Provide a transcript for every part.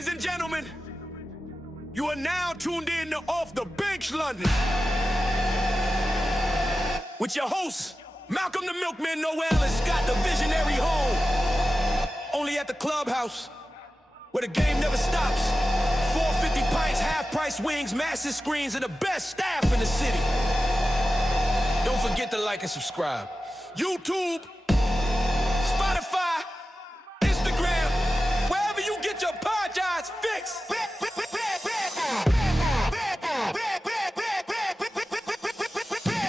Ladies and gentlemen, you are now tuned in to Off the Bench London with your hosts, Malcolm the Milkman, Noel and Scott, the visionary Hohn. Only at the clubhouse, where the game never stops. 450 pints, half-price wings, massive screens, and the best staff in the city. Don't forget to like and subscribe. YouTube, Spotify, Instagram, wherever you get your podcasts fixed.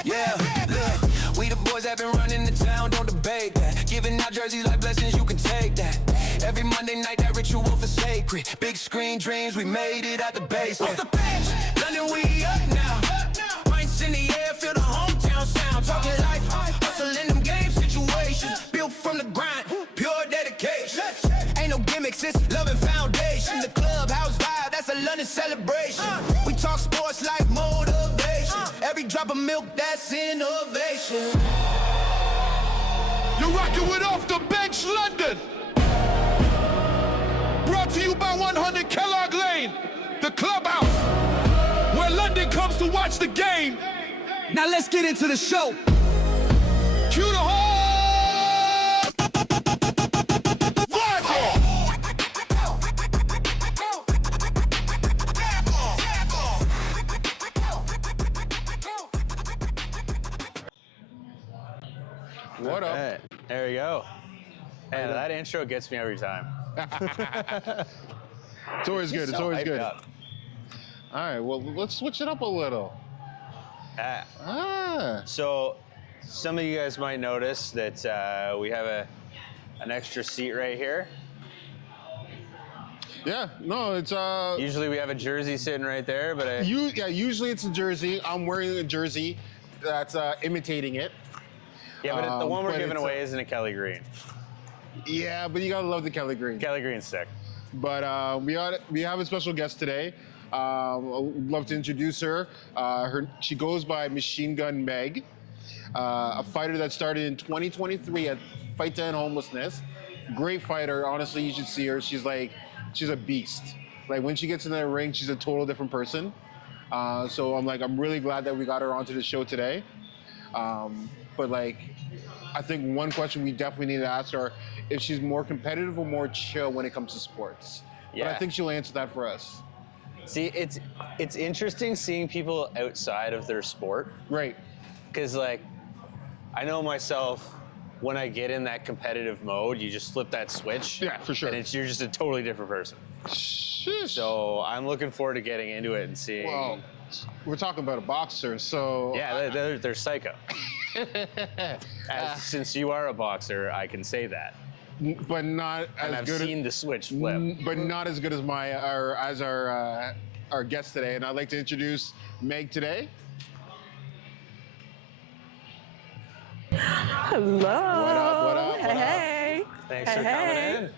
Yeah, look, we the boys that been running the town, don't debate that. Giving out jerseys like blessings, you can take that. Every Monday night, that ritual for sacred. Big screen dreams, we made it out the basement. Off the bench, London, we up now. Pints in the air, feel the hometown sound. Talking life, hustling them game situations. Built from the grind, pure dedication. Ain't no gimmicks, it's love and foundation. The clubhouse vibe, that's a London celebration. We talk sports, life, motivation. Every drop of milk, that's innovation. You're rocking with Off the Bench London. Brought to you by 100 Kellogg Lane, the clubhouse, where London comes to watch the game. Now let's get into the show. Cue the whole vibe. What up? Hey, there we go. Hey, that intro gets me every time. It's always good. It's So always hyped good. up. All right, well, let's switch it up a little. So, some of you guys might notice that we have an extra seat right here. Yeah, no, it's Usually we have a jersey sitting right there, but usually it's a jersey. I'm wearing a jersey that's imitating it. but the one we're but giving it's away isn't a Kelly Green. Yeah, but you gotta love the Kelly Green. Kelly Green's sick. But we have a special guest today. I'd love to introduce her. She goes by Machine Gun Meg, a fighter that started in 2023 at End Homelessness. Great fighter, honestly, you should see her. She's a beast. Like when she gets in the ring, she's a total different person. So I'm really glad that we got her onto the show today. But I think one question we definitely need to ask her if she's more competitive or more chill when it comes to sports. Yeah. But I think she'll answer that for us. See, it's interesting seeing people outside of their sport. Right. Because, I know myself, when I get in that competitive mode, you just flip that switch. Yeah, for sure. And you're just a totally different person. Sheesh. So I'm looking forward to getting into it and seeing. Well, we're talking about a boxer, so. Yeah, they're psycho. Since you are a boxer, I can say that. But not And as I've good. seen the switch flip. But not as good as our guest today, and I'd like to introduce Meg today. Hello. What up? What up? Hey. Thanks for coming in.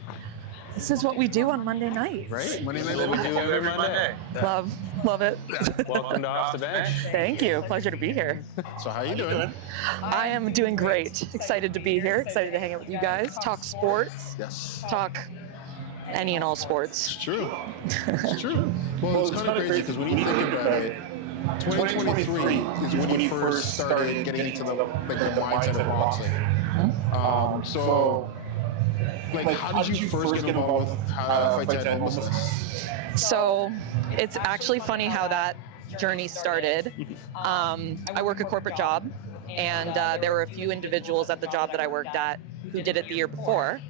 This is what we do on Monday night. Right? Monday This Night is what we Football. do every Monday. Love it. Welcome to Off the Bench. Thank you. Pleasure to be here. So how you doing? I am doing great. Excited to be here. Excited to hang out with you guys. Talk sports. Yes. Talk any and all sports. It's true. It's true. Well, it's kind of crazy because when you think about it, 2023 is when you first started getting into the mindset of boxing. How did you first get involved with Fight End Homelessness? So it's actually funny how that journey started. I work a corporate job, and there were a few individuals at the job that I worked at who did it the year before.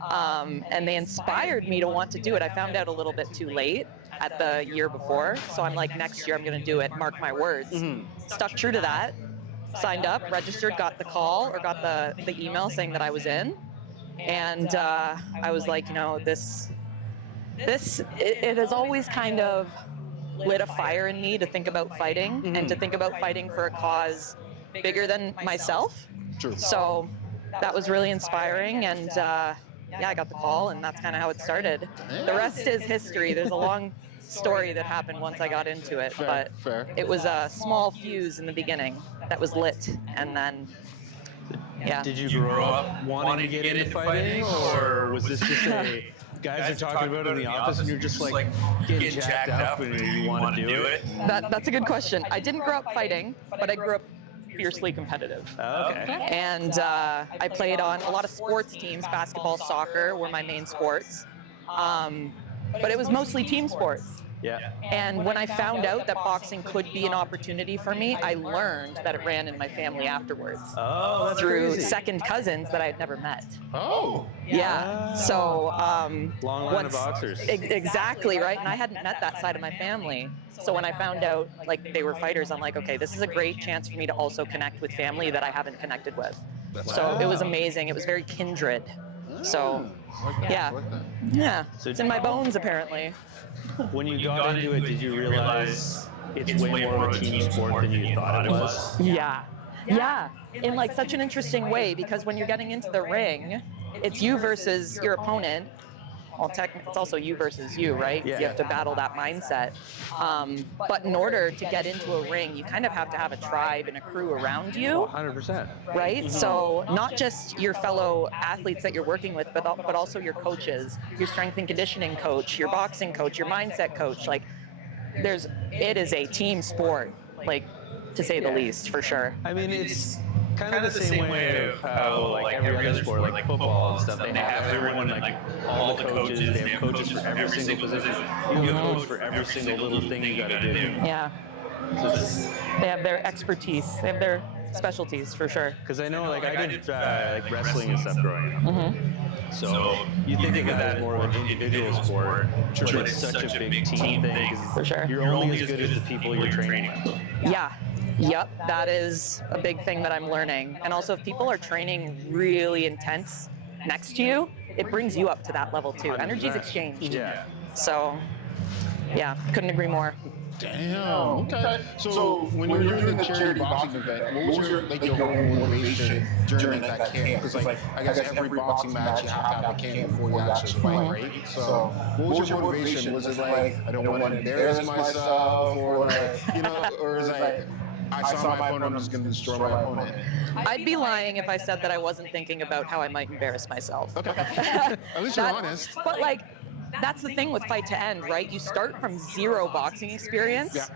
And they inspired me to want to do it. I found out a little bit too late at the year before, so I'm like, next year I'm going to do it, mark my words. Stuck true to that, signed up, registered, got the call or got the email saying that I was in. And I was like, it has always kind of lit a fire in me to think about fighting and to think about fighting for a cause bigger than myself. True. So that was really inspiring, and I got the call, and that's kind of how it started. The rest is history. There's a long story that happened once I got into it, but it was a small fuse in the beginning that was lit, and then yeah. Did you grow up wanting to get into fighting, or was this just guys are talking about it in the office, and you're just like getting jacked up, and you want to do it? That's a good question. I didn't grow up fighting, but I grew up fiercely competitive. Okay. And I played on a lot of sports teams. Basketball, soccer were my main sports. But it was mostly team sports. Yeah. And when I found out that boxing could be an opportunity for me, I learned that it ran in my family afterwards. Oh, that's through crazy. second cousins that I had never met. Oh. Yeah. So Long line of boxers. Exactly, right? And I hadn't met that side of my family. So when I found out like they were fighters, I'm like, okay, this is a great chance for me to also connect with family that I haven't connected with. So it was amazing. It was very kindred. So yeah, So it's in my bones apparently. When you got into it, did you realize it's way more of a team sport than you thought it was? Yeah, in like such an interesting way, because when you're getting into the ring, it's you versus your opponent. Well, it's also you versus you, right? Yeah. You have to battle that mindset. But in order to get into a ring, you kind of have to have a tribe and a crew around you, 100%. right? So not just your fellow athletes that you're working with, but also your coaches, your strength and conditioning coach, your boxing coach, your mindset coach. Like, it is a team sport, like, to say the least, for sure. I mean, it's kind of the same way of how like every other sport, like football and stuff, they have everyone, like all the coaches, they have coaches for every single position. You have a coach for every single little thing you got to do. Yeah. They have their expertise. They have their specialties, for sure. Because I know, like, I did like wrestling and stuff growing up. So you think of that as more of an individual sport, but it's such a big team thing. 'Cause For sure. You're only as good as the people you're training with. Yeah. Yep, that is a big thing that I'm learning. And also, if people are training really intense next to you, it brings you up to that level too. Energy's exchanged. Yeah. So, yeah, couldn't agree more. Damn. Okay. So when you were doing the charity boxing event, what was your motivation during that camp? Because like I guess every boxing match you have to have a camp before you actually fight, right? So what was your motivation? Was it like I don't want to embarrass myself, or like, or is it like I saw my opponent, I'm just going to destroy my opponent? I'd be lying if I said that I wasn't thinking about how I might embarrass myself. Okay. At least you're honest. But like, that's the thing with Fight to End, right? You start from zero boxing experience,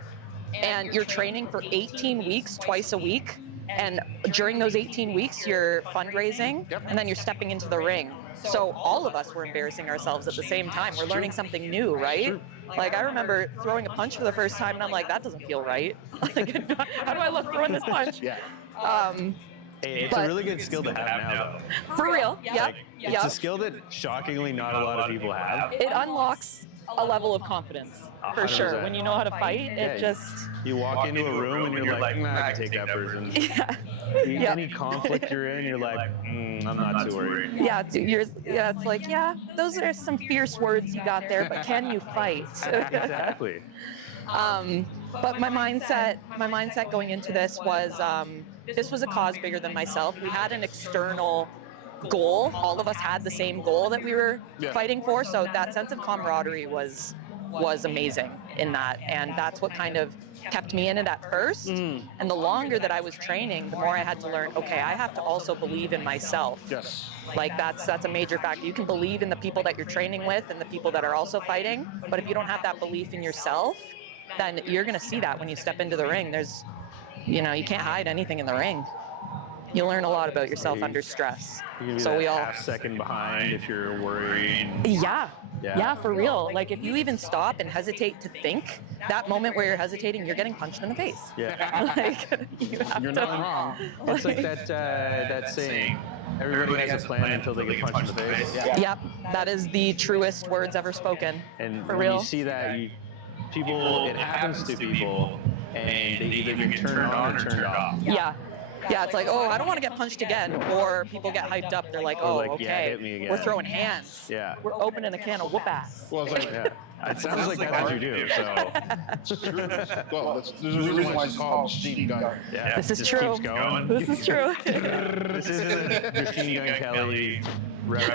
and you're training for 18 weeks, twice a week. And during those 18 weeks, you're fundraising, and then you're stepping into the ring. So all of us were embarrassing ourselves at the same time. We're learning something new, right? Like, I remember throwing a punch for the first time, and I'm like, that doesn't feel right. Like, how do I look throwing this punch? Yeah. Hey, it's a really good skill to have now, though. For real, yeah. It's a skill that shockingly not a lot of people have. It unlocks a level of confidence, for sure. 100%. When you know how to fight, it just... You walk into a room and you're like, nah, I can take that person. Any conflict you're in, you're like, I'm not too worried. Yeah, it's like, those are some fierce words you got there, but can you fight? Exactly. But my mindset going into this was a cause bigger than myself. We had an external goal. All of us had the same goal that we were fighting for. So that sense of camaraderie was amazing in that, and that's what kind of kept me in it at first. And the longer that I was training, the more I had to learn, okay, I have to also believe in myself. Yes. Like, that's a major factor. You can believe in the people that you're training with and the people that are also fighting, but if you don't have that belief in yourself, then you're going to see that when you step into the ring. There's, you can't hide anything in the ring. You learn a lot about yourself under stress. You can be So that we all... half second behind if you're worried. Yeah, for real. Like, if you even stop and hesitate to think, that moment where you're hesitating, you're getting punched in the face. Yeah. Like, You're not wrong. It's like that saying, everybody has a plan until they get punched in the face. Yep, that is the truest words ever spoken. And for when real. you see that, it happens to people, and they either get turned on or turned off. Yeah, it's like, oh, I don't want to get punched again. Or people get hyped up. They're like, oh, like, yeah, okay, hit me again. we're throwing hands. Yeah. We're opening a can of whoop ass. Well, it's like, It sounds like that's what you do, so. well, there's a reason why it's called Machine Gun. Yeah, This is just true. keeps going. This is true. This isn't Machine Gun Kelly.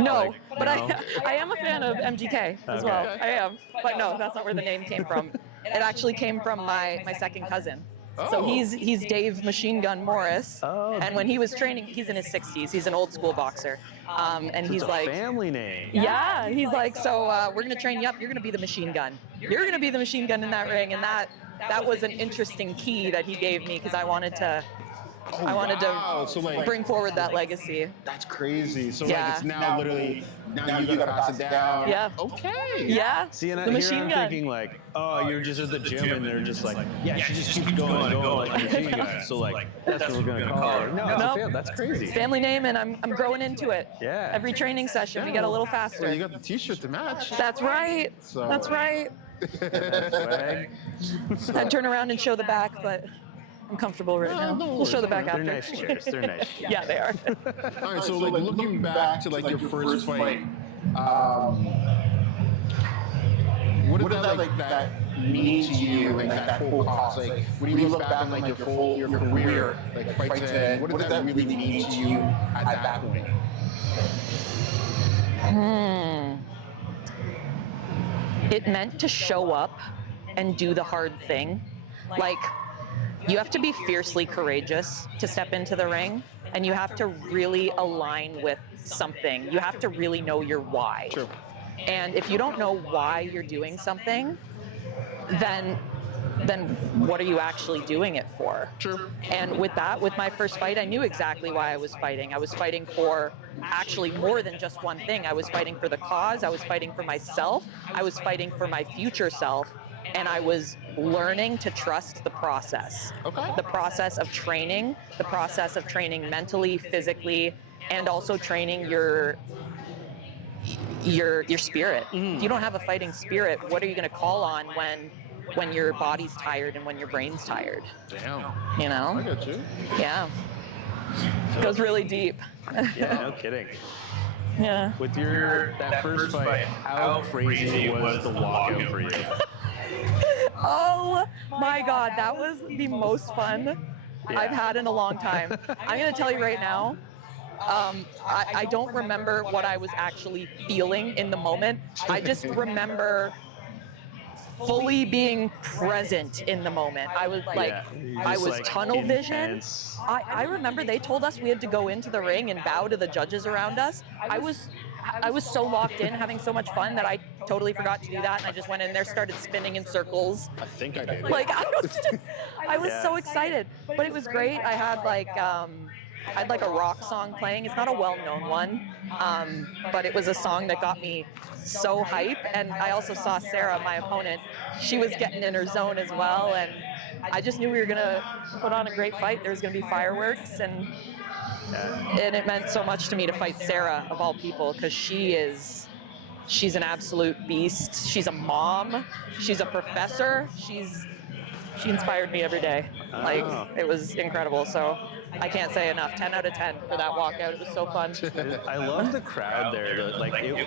No, but I am a fan of MGK as well. I am. But no, that's not where the name came from. It actually came from my second cousin. So he's Dave Machine Gun Morris. Oh. And when he was training, he's in his 60s. He's an old school boxer. And he's It's a like, family name. yeah, he's like, so we're gonna train you up. You're gonna be the machine gun. You're gonna be the machine gun in that ring. And that was an interesting key that he gave me because I wanted to So, like, bring forward that legacy. That's crazy. So Yeah. like it's now literally now you gotta pass it down. Yeah. Okay. Yeah. See, and the here machine I'm gun. thinking like, oh, you're just at the gym and they're just like, yeah, she just keeps going and going like a machine gun. So like, that's what we're gonna call her. No, Nope. that's crazy. Family name, and I'm growing into it. Yeah. Every training session, we get a little So faster. you got the T-shirt to match. That's right. So- That's right. Swag. I'd turn around and show the back, but I'm comfortable right now. We'll show the back They're after. nice chairs. They're nice. Yeah, they are. All right. So like looking back to like your first fight, what did that mean to you? Like that whole process. Like when you look back on like your career, like fights ahead, what did that really mean to you at that point? It meant to show up and do the hard thing. Like, you have to be fiercely courageous to step into the ring, and you have to really align with something. You have to really know your why. True. And if you don't know why you're doing something, then what are you actually doing it for? True. And with my first fight, I knew exactly why I was fighting. I was fighting for actually more than just one thing. I was fighting for the cause. I was fighting for myself. I was fighting for my future self. And I was learning to trust the process. Okay. The process of training, mentally, physically, and also training your spirit. If you don't have a fighting spirit, what are you going to call on when your body's tired and when your brain's tired? Damn. You I know? got you. Yeah. It goes really deep. Yeah, no kidding. Yeah. With that first fight, how crazy was the walkout for you? Oh my God, that was the most fun I've had in a long time. I'm gonna tell you right now, I don't remember what I was actually feeling in the moment. I just remember fully being present in the moment. I was like, Yeah. I Just, was like, tunnel vision. intense. I remember they told us we had to go into the ring and bow to the judges around us. I was so locked in, having so much fun that I totally forgot to do that, and I just went in there, started spinning in circles. I think I did. Like I was so excited, but it was great. I had like a rock song playing. It's not a well-known one, but it was a song that got me so hype. And I also saw Sarah, my opponent. She was getting in her zone as well, and I just knew we were gonna put on a great fight. There was gonna be fireworks, and it meant so much to me to fight Sarah of all people, because she's an absolute beast. She's a mom. She's a professor. She inspired me every day. Like, it was incredible. So I can't say enough. 10 out of 10 for that walkout. It was so fun. I love the crowd there.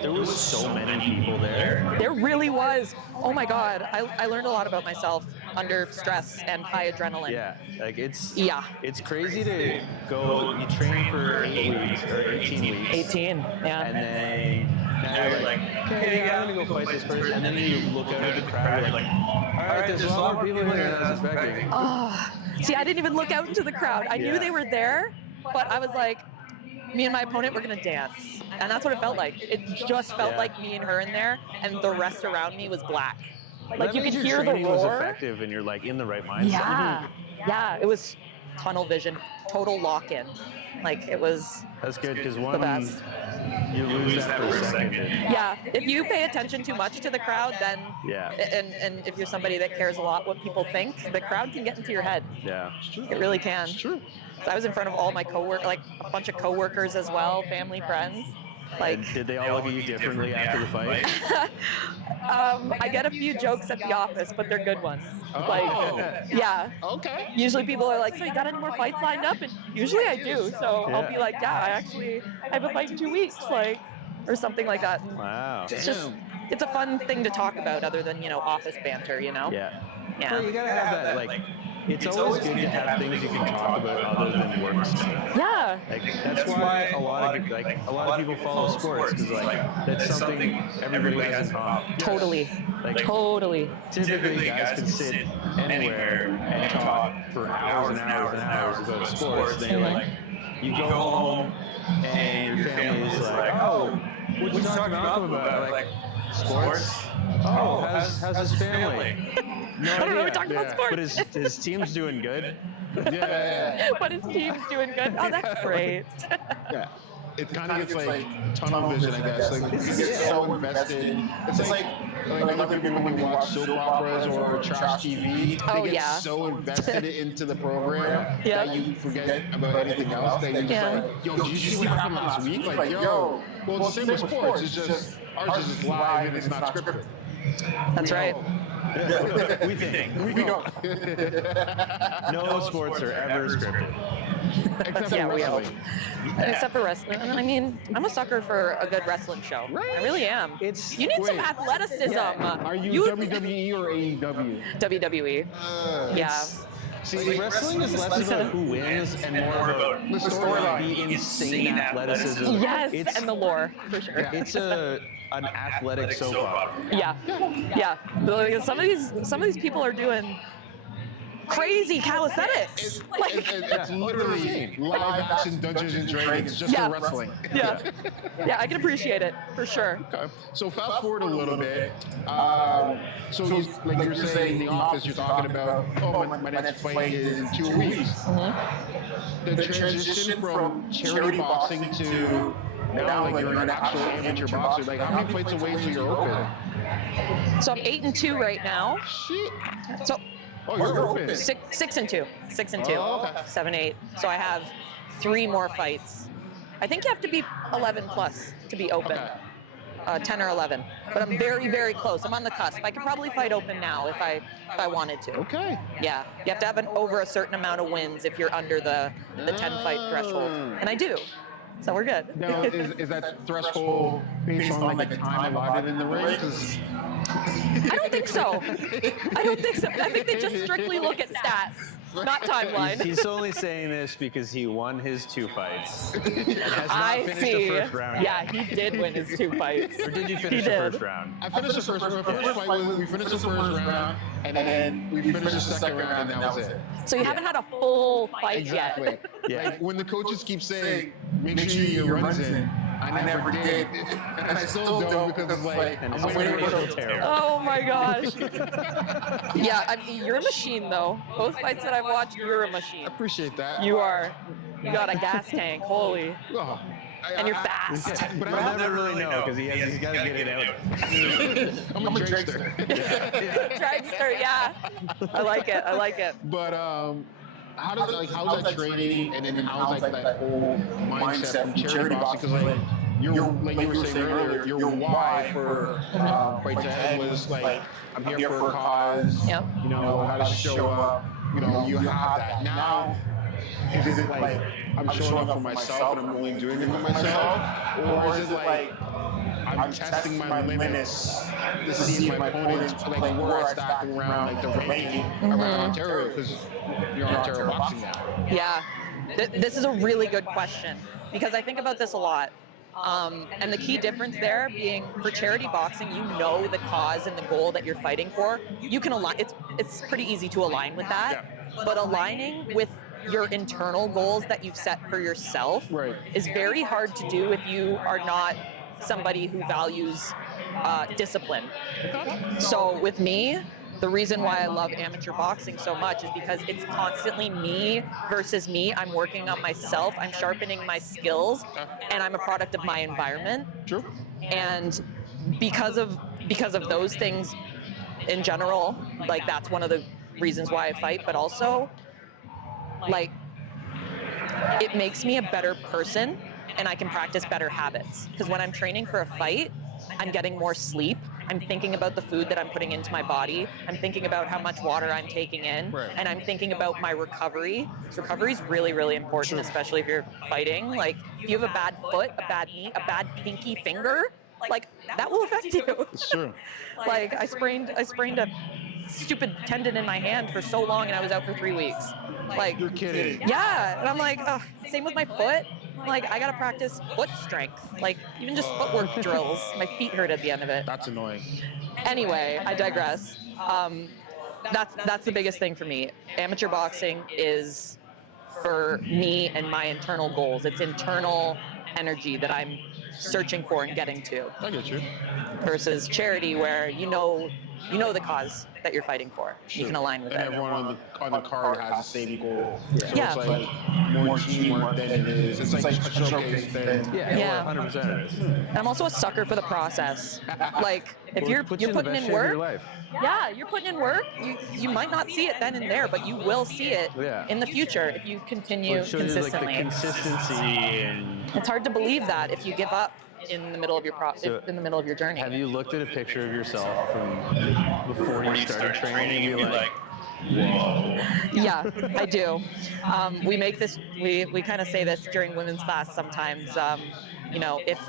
There was so many people there. There really was. Oh my God. I learned a lot about myself under stress and high adrenaline. Yeah, like it's crazy to go. You train for 8 weeks or 18 weeks. 18, yeah. And then now you're like, okay, I'm gonna go fight this person. And then you look out at the crowd, you're like, all right, there's a lot more people here than I was expecting. See, I didn't even look out into the crowd. I knew they were there, but I was like, me and my opponent were gonna dance. And that's what it felt like. It just felt like me and her in there, and the rest around me was black. Like, you could hear the training was roar. effective, and you're like in the right mindset. Yeah, it was tunnel vision, total lock-in. Like, it was That's good because the one, best. you lose that for a second. Yeah, if you pay attention too much to the crowd, then Yeah. and if you're somebody that cares a lot what people think, the crowd can get into your head. Yeah. It really can. True. So I was in front of all my like a bunch of coworkers as well, family, friends. Like, And did they all look at you differently after the fight? I get a few jokes at the office, but they're good ones. Oh. Like, yeah. Okay. Usually people are like, so you got any more fights lined up? And usually I do. So I'll be like, yeah, I have a fight in 2 weeks, like, or something like that. Wow. It's just, it's a fun thing to talk about other than, office banter, Yeah. Yeah. Well, you gotta have that, like, it's always good to have things you can talk about other than work stuff. Yeah. Like that's why a lot of people follow sports because that's something everybody has in common. Totally. Totally. Typically, guys can sit anywhere and talk for hours and hours and hours about sports. And then you go home and your family's like, oh, what you talking to Malcolm about? Like, sports? Oh, how's his family? No I don't know, idea. we talked about sports. But his team's doing good. But his team's doing good. Oh, that's great. Yeah. It kind of gets like tunnel vision, I guess. Like, you get so invested. It's like other people when they watch soap operas or trash TV, Oh, they get yeah. so invested into the program Yeah. that you forget about anything else. That you just Yeah. like, yo, did you see what happened last week? Like, yo, well, it's the same with sports. It's just ours is just live and it's not scripted. That's right. We think. We don't. No sports are ever scripted. Except Yeah, for we wrestling. Except for wrestling. I mean, I'm a sucker for a good wrestling show. I really am. You need some athleticism. Are you WWE or AEW? WWE. Yeah. See, wrestling is less about who wins and more about The storyline. the insane athleticism. Yes, It's, and the lore, for sure. it's an athletic soap opera. Yeah. Yeah. Like, some of these people are doing crazy calisthenics. It's literally live action Dungeons and Dragons just Yeah. for wrestling. Yeah. Yeah, I can appreciate it, for sure. Okay. So fast forward a little bit. So like you're saying in the office, you're talking about, oh, my next fight is in 2 weeks. The transition from charity boxing to now like you're an actual amateur boxer. Like how many fights away till you're open? So I'm 8-2 right now. Shit. So Oh, you're open. 6-2. 6-2. Oh, okay. 7-8. So I have 3 more fights. I think you have to be 11 plus to be open. Okay. 10 or 11. But I'm very, very close. I'm on the cusp. I could probably fight open now if I wanted to. Okay. Yeah. You have to have over a certain amount of wins if you're under the 10 fight threshold. And I do. So we're good. Now, is that threshold based on like the time allotted in the ring? 'Cause I don't think so. I think they just strictly look at stats, not timeline. He's only saying this because he won his 2 fights and has not I finished see. the first round. Yeah, he did win his 2 fights. Or did you finish He the did. first round? I finished the first round. First fight was we finished the first round, and then we finished the second round, and that was it. So you haven't had a full fight Exactly. yet. Yeah. Like when the coaches keep saying, make sure your runs in, I never did. And I still don't because it's like, And I'm it's waiting for still the terrible. Oh my gosh. Yeah, I mean, you're a machine though. Both fights that I've watched, you're a machine. I appreciate that. You are. You got a gas tank, holy. Oh, And you're fast. But We'll never really know because he's got to get it out. I'm a dragster. Dragster, yeah. I like it. But how's that training, and then how's like that whole mindset from charity boxing? Because like you were saying earlier, your why for Fight to End was like, I'm here for a cause. Yep. You know how to show up. You know you have that now. Is it like I'm showing up for myself and I'm only doing it for myself, or is it like I'm testing my limits to see if my opponents like where I stack around like the ranking around Ontario because you're on Ontario boxing now. Yeah. This is a really good question because I think about this a lot. And the key difference there being for charity boxing, you know the cause and the goal that you're fighting for. You can align. It's pretty easy to align with that. But aligning with your internal goals that you've set for yourself is very hard to do if you are not somebody who values discipline. So with me, the reason why I love amateur boxing so much is because it's constantly me versus me. I'm working on myself, I'm sharpening my skills, and I'm a product of my environment. True. And because of those things in general, like that's one of the reasons why I fight, but also like it makes me a better person and I can practice better habits. Because when I'm training for a fight, I'm getting more sleep. I'm thinking about the food that I'm putting into my body. I'm thinking about how much water I'm taking in. And I'm thinking about my recovery. So recovery is really, really important, especially if you're fighting. Like, if you have a bad foot, a bad knee, a bad pinky finger, like, that will affect you. It's true. Like, I sprained a stupid tendon in my hand for so long, and I was out for 3 weeks. Like, You're kidding. yeah, and I'm like, ugh. Same with my foot. Like, I gotta practice foot strength. Like, even just footwork drills. My feet hurt at the end of it. That's annoying. Anyway, I digress. That's the biggest thing for me. Amateur boxing is for me and my internal goals. It's internal energy that I'm searching for and getting to. I get you. Versus charity, where you know the cause that you're fighting for. You can align with And it. everyone on the card has the same goal. So Yeah. it's like more teamwork than it is. It's like a showcase thing. Yeah. 100%. I'm also a sucker for the process. Like, if you're Puts you in the putting best in shape of your work, life. yeah, you're putting in work. You might not see it then and there, but you will see it Yeah. in the future if you continue It shows you, like, the consistently. consistency and. It's hard to believe that if you give up in the middle of your in the middle of your journey. Have you looked at a picture of yourself from before you started training and be like, whoa? Yeah, I do. We make this. We kind of say this during women's class sometimes. If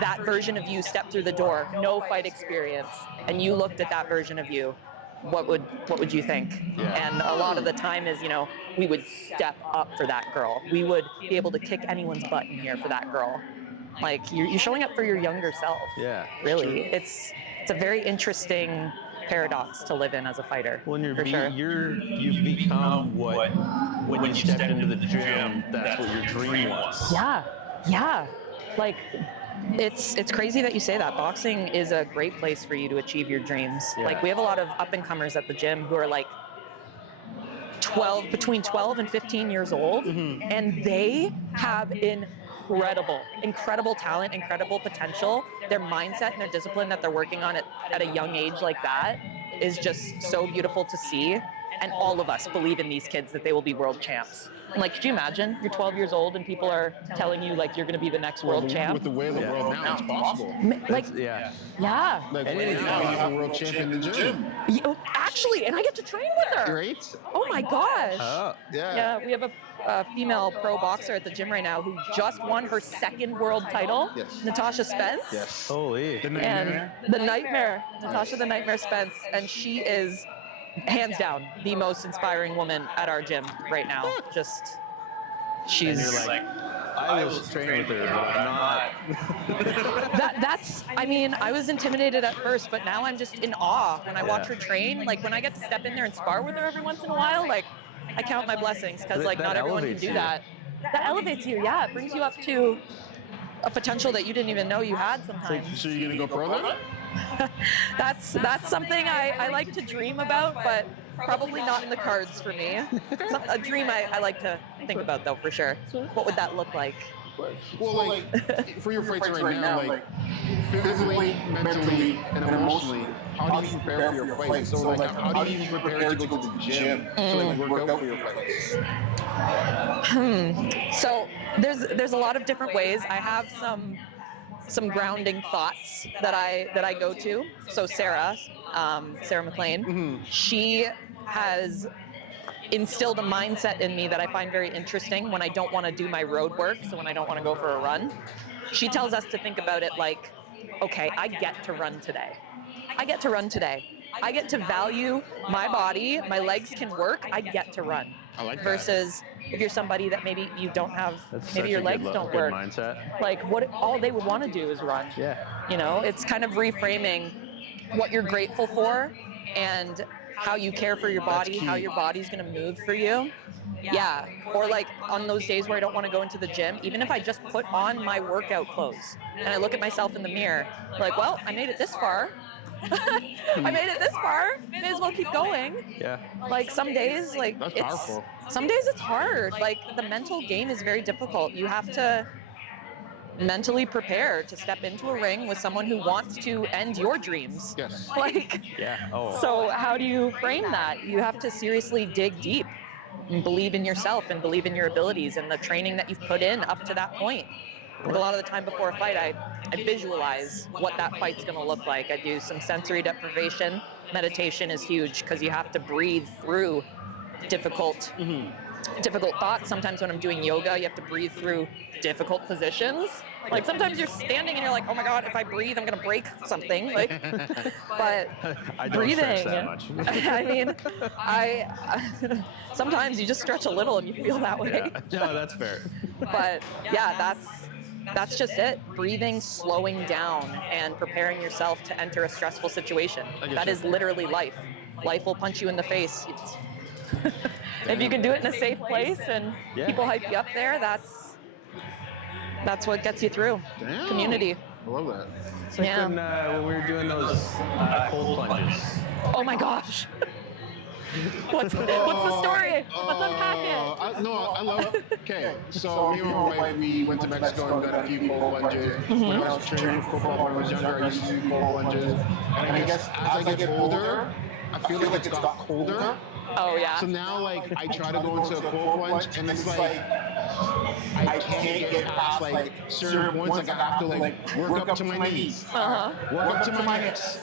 that version of you stepped through the door, no fight experience, and you looked at that version of you, what would you think? Yeah. And a lot of the time is, we would step up for that girl. We would be able to kick anyone's butt in here for that girl. Like, you're showing up for your younger self. Yeah. Really, it's a very interesting paradox to live in as a fighter. When for sure. you've become what when you stepped into the gym, that's what your dream was. Yeah. Like, it's crazy that you say that. Boxing is a great place for you to achieve your dreams. Yeah. Like, we have a lot of up-and-comers at the gym who are like between 12 and 15 years old, and they have incredible talent, incredible potential. Their mindset and their discipline that they're working on at a young age like that is just so beautiful to see. And all of us believe in these kids that they will be world champs. And like, could you imagine? You're 12 years old and people are telling you like you're going to be the next world champ. With the way of the world now, it's possible. Like, Yeah. yeah. Like, Anything now is he's a world champion in the gym. Actually, and I get to train with her. Great. Oh my gosh. Oh. Yeah, we have a female pro boxer at the gym right now who just won her second world title, Yes. Natasha Spence. Yes. Holy. And the Nightmare, Natasha the Nightmare Spence, and she is hands down the most inspiring woman at our gym right now. Just, And she's you're like, I was training with her, but I'm not. I was intimidated at first, but now I'm just in awe when I watch her train. Like, when I get to step in there and spar with her every once in a while, like, I count my blessings, because like That not everyone can elevates do you. that. That elevates you, yeah. It brings you up to a potential that you didn't even know you had sometimes. So you're gonna go pro then? That's something I like to dream about, but probably not in the cards for me. A dream I like to think about, though, for sure. What would that look like? Well, like, for your fights right now, like, physically, mentally, and emotionally, how do you prepare for your fights? So, like, how do you prepare to go to the gym to, like, work out for your fights? So there's a lot of different ways. I have some grounding thoughts that I go to. So Sarah McLean, she has instilled a mindset in me that I find very interesting when I don't want to do my road work, so when I don't want to go for a run. She tells us to think about it like, okay, I get to run today. I get to run today. I get to value my body, my legs can work, I get to run. I like that. Versus if you're somebody that maybe you don't have, That's maybe such your a legs good don't good work. mindset. Like, what all they would want to do is run. Yeah. It's kind of reframing what you're grateful for and how you care for your body, how your body's going to move for you. Yeah. Or like on those days where I don't want to go into the gym, even if I just put on my workout clothes and I look at myself in the mirror, like, well, I made it this far. I made it this far. May as well keep going. Yeah. Like, some days, like, That's powerful. some days it's hard. Like, the mental game is very difficult. You have to mentally prepare to step into a ring with someone who wants to end your dreams. Yes. Like, Yeah. Oh. so how do you frame that? You have to seriously dig deep and believe in yourself and believe in your abilities and the training that you've put in up to that point. Like, a lot of the time before a fight, I visualize what that fight's going to look like. I do some sensory deprivation. Meditation is huge because you have to breathe through difficult thoughts. Sometimes when I'm doing yoga, you have to breathe through difficult positions. Like sometimes you're standing and you're like, oh my God, if I breathe, I'm gonna break something. Like, but I don't breathing. stretch that much. I mean, sometimes you just stretch a little and you feel that way. Yeah. No, that's fair. But yeah, that's just it. Breathing, slowing down, and preparing yourself to enter a stressful situation. That is literally life. Life will punch you in the face. If you can do it in a safe place and people hype you up there, that's what gets you through. Damn. Community. I love that. It's like when we were doing those cold plunges. Oh my gosh. What's the story? Let's unpack it. I love it. Okay, so me and my wife, we went to Mexico and done a few cold plunges. When I was training for football when I was younger, I used to do cold plunges. And I guess as I get older, I feel like it's got colder. Oh yeah. So now, like, I try to go into a cold plunge, and it's like I can't get past like certain points. Like I have to like work up to my knees, work up to my hips,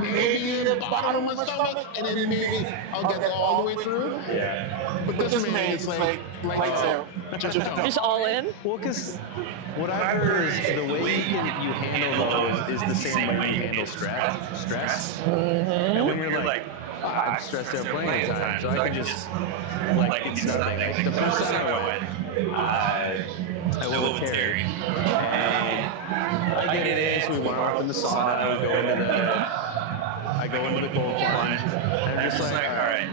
maybe the bottom of my stomach, and then maybe I'll get all the way through. Yeah. But this man is like lights out. Just all in. Well, because what I've heard is the way you handle those is the same way you handle stress. And when you're like, I'm stressed out plenty of times, so I can just, like, it's nothing. Like, the first time I went, I went with Terry, and I get in, so we warm up in the sauna, I go into the cold plunge, and I'm just like, all right,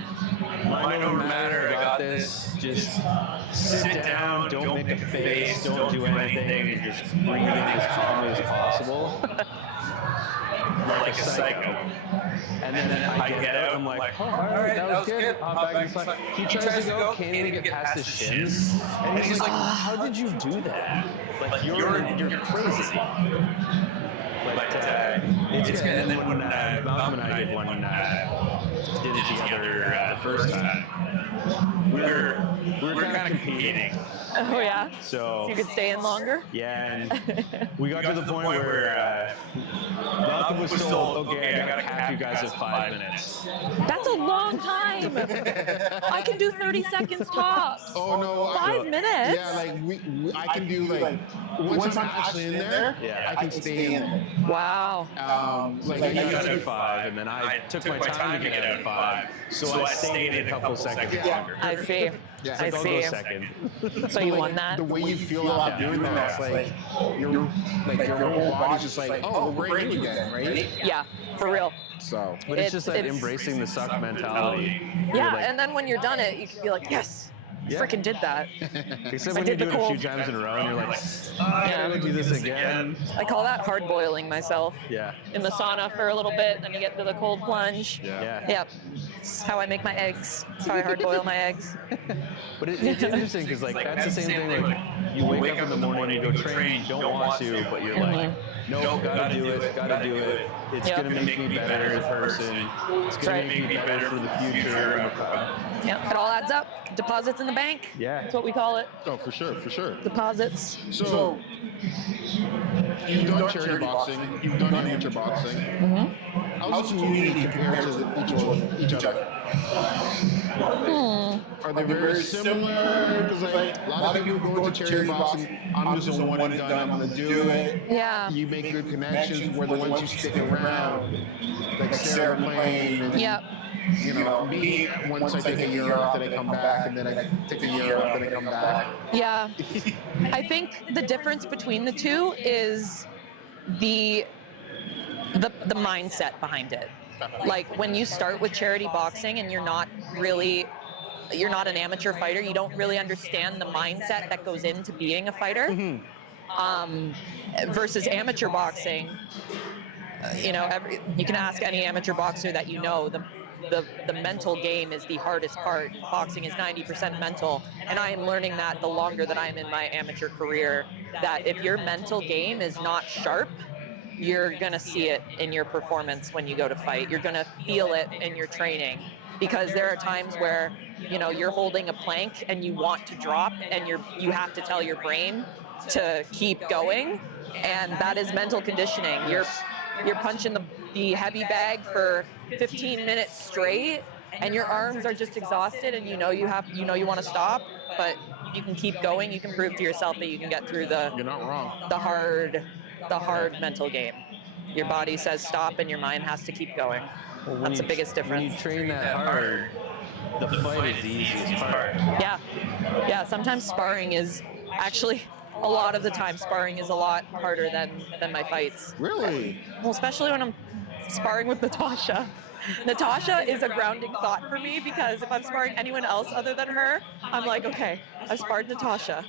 mind over matter, I got this, just sit down, don't make a face, don't do anything, and just breathe as calmly as possible. Like a psycho. And then I get out, I'm like, oh, all right, that was good. Hop back inside. He tries to go, can't even get past his shins. And he's like, how did you do that? Like, you're crazy. But it's good. And then when Malcolm and I did one, did it together the first time, we were kind of competing. Oh yeah. So you could stay in longer. Yeah, and we got to the point where Malcolm was told, okay, I gotta cap you guys at 5 minutes. That's a long time. I can do 30 seconds tops. Oh no, 5 minutes. Yeah, like I can do like once I'm actually in there, I can stay in there. Wow. Like you got out at 5, and then I took my time to get out at 5, so I stayed in a couple seconds longer. I see. Yeah. I I'll see. go second. So you won that? The way you feel after doing that, it's like your whole body's just like, oh, we're in again, right? Yeah, for real. So, But it's just that embracing the suck mentality. Yeah, Like, and then when you're done it, you can be like, yes, freaking did that. except I when you did do the it a few cold. times in a row, and you're like, I gotta do this again. I call that hard boiling myself. Yeah. In the sauna for a little bit, then you get to the cold plunge. Yeah. Yep. It's how I make my eggs. It's how I hard boil my eggs. But it's interesting because like that's the same thing. Like you wake up in the morning, you go train, you don't want to, but you're like, no, gotta do it, gotta do it. It's gonna make me better as a person. It's gonna make me better for the future. Yep. It all adds up. Deposits in the bank. Yeah. That's what we call it. oh, for sure. Deposits. So you've done charity boxing, you've done amateur boxing. How's the community compared to each other? Are they very similar? Because like a lot of people go to charity boxing. I'm just a one and done. I'm gonna do it. Yeah. You make good connections. Where the ones you stick around, like Sarah playing. And, Yep. you know, me, once I take a year off, then I come back, and then I take a year off, then I come back. Yeah. I think the difference between the two is the mindset behind it. Like when you start with charity boxing and you're not an amateur fighter, you don't really understand the mindset that goes into being a fighter. Versus amateur boxing, you know, you can ask any amateur boxer that you know, the mental game is the hardest part. Boxing is 90% mental, and I am learning that the longer that I'm in my amateur career, that if your mental game is not sharp, you're gonna see it in your performance when you go to fight. You're gonna feel it in your training, because there are times where, you know, you're holding a plank and you want to drop, and you have to tell your brain to keep going, and that is mental conditioning. You're punching the heavy bag for 15 minutes straight, and your arms are just exhausted, and you know you want to stop, but you you can keep going, you can prove to yourself that you can get through You're not wrong. the hard mental game. Your body says stop, and your mind has to keep going. Well, That's the biggest difference. When you train that hard, the fight is the easiest part. Yeah. Sometimes sparring is actually, a lot of the time, sparring is a lot harder than my fights. Really? Well, especially when I'm sparring with Natasha. Natasha is a grounding thought for me, because if I'm sparring anyone else other than her, I'm like, okay, I sparred Natasha.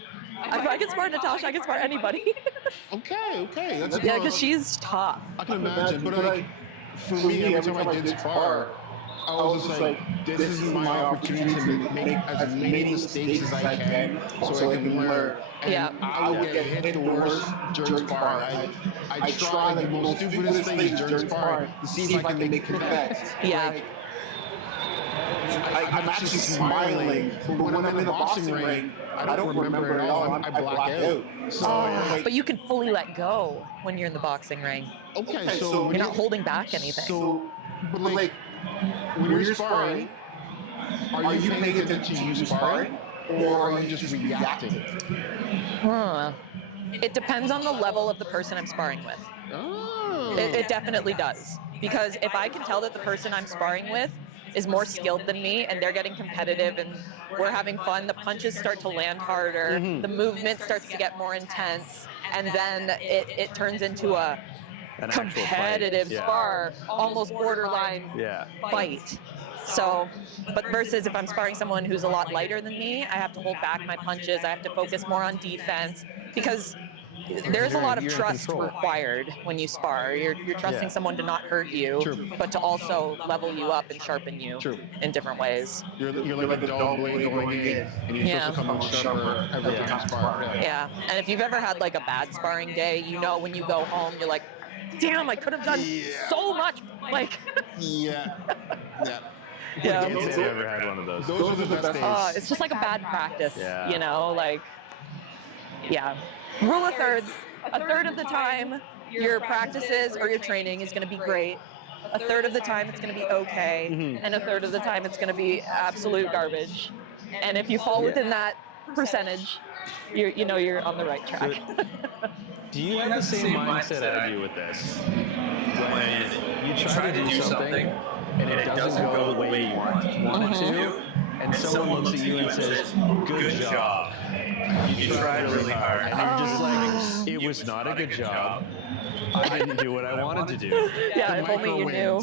If I can spar Natasha, I can spar anybody. Okay. That's Yeah, because she's tough. I can imagine, but like for me, every time I did spar, I was just like, this is my opportunity to make as many mistakes as I can so I can learn. And Yeah. I will get hit the worst during sparring. I try the most stupidest things during sparring to see if I can make it best. Yeah. I'm actually smiling, but when I'm in the boxing ring, I don't remember it all. I black out. So, But you can fully let go when you're in the boxing ring. okay, so You're not holding back anything. So, but like, when you're sparring, are you paying attention to you sparring, or are you just reacting? It depends on the level of the person I'm sparring with. Oh. It definitely does. Because if I can tell that the person I'm sparring with is more skilled than me, and they're getting competitive and we're having fun, the punches start to land harder, the movement starts to get more intense, and then it turns into a An actual competitive fight. Yeah. spar, almost borderline Yeah. fight. So, but versus if I'm sparring someone who's a lot lighter than me, I have to hold back my punches, I have to focus more on defense, because there's a lot of You're in trust control. required when you spar. You're trusting Yeah. someone to not hurt you, True. but to also level you up and sharpen you True. in different ways. You're like a dull blade going in, and you're supposed to come out sharper every time you spar. Yeah, and if you've ever had like a bad sparring day, you know when you go home, you're like, damn, I could have done so much. Like, Yeah. yeah. I can't say I've ever had one of those. Those are the best days. It's just like a bad practice, Yeah. you know, like, yeah. Rule of thirds. A third of the time, your practices or your training is going to be great. A third of the time, it's going to be okay. And a third of the time, it's going to be absolute garbage. And if you fall within that percentage, you're on the right track. Do you have the same mindset I do with this? When you try to do something and it doesn't go the way you want it to, and someone looks at you and says, good job. You tried really hard. And you're just like, it was not a good job. I didn't do what I wanted to do. Yeah, if only you knew.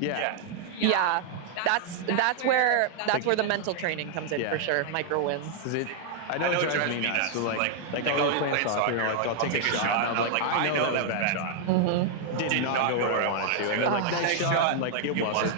Yeah. Yeah, that's where the mental training comes in Yeah. for sure. Micro wins. 'Cause I know it drives me nuts. So like I'll be playing soccer, I'll take a shot, and I'm like, I know that was a bad shot. Did not go where I wanted to. And they're like, nice shot, and like, it wasn't.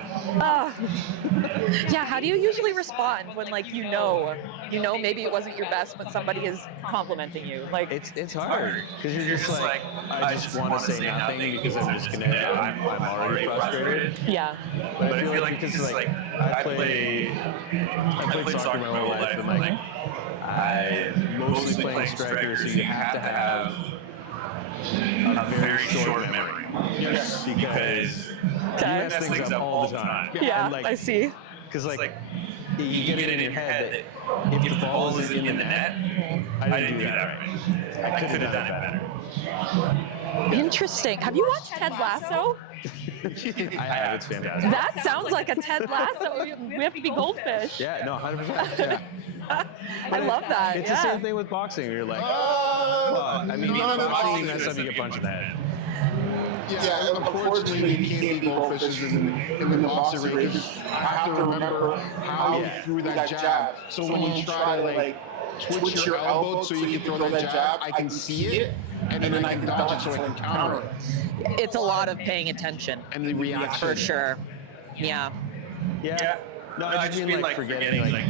Yeah, how do you usually respond when like you know maybe it wasn't your best, but somebody is complimenting you? Like It's hard, because you're just like, I just want to say nothing because I'm just gonna, I'm already frustrated. yeah. But I feel like because like I played soccer my whole life, and like I mostly playing striker, so you have to have a very short memory. Yes. Because Okay. you mess things up all the time. Yeah, And, like, I see. because like you get it in your head that if the ball isn't in the net, I didn't do that right. I could have done it better. Interesting. Have you watched Ted Lasso? I have. It's fantastic. That sounds like a Ted Lasso. We have to be goldfish. Yeah, no, 100%. Yeah. I love that. It's yeah. the same thing with boxing. You're like, well, I mean, none of the boxing, boxing that's up, you get punched in the head. Yeah, unfortunately, you can't be goldfish in the boxing ring. I have to remember how you threw that jab. So when you try to like twitch your elbow so you can throw that jab, I can see it, and then I can dodge it so I can counter it. It's a lot of paying attention. And the reaction. For sure. Yeah. Yeah. No, I just mean like forgetting like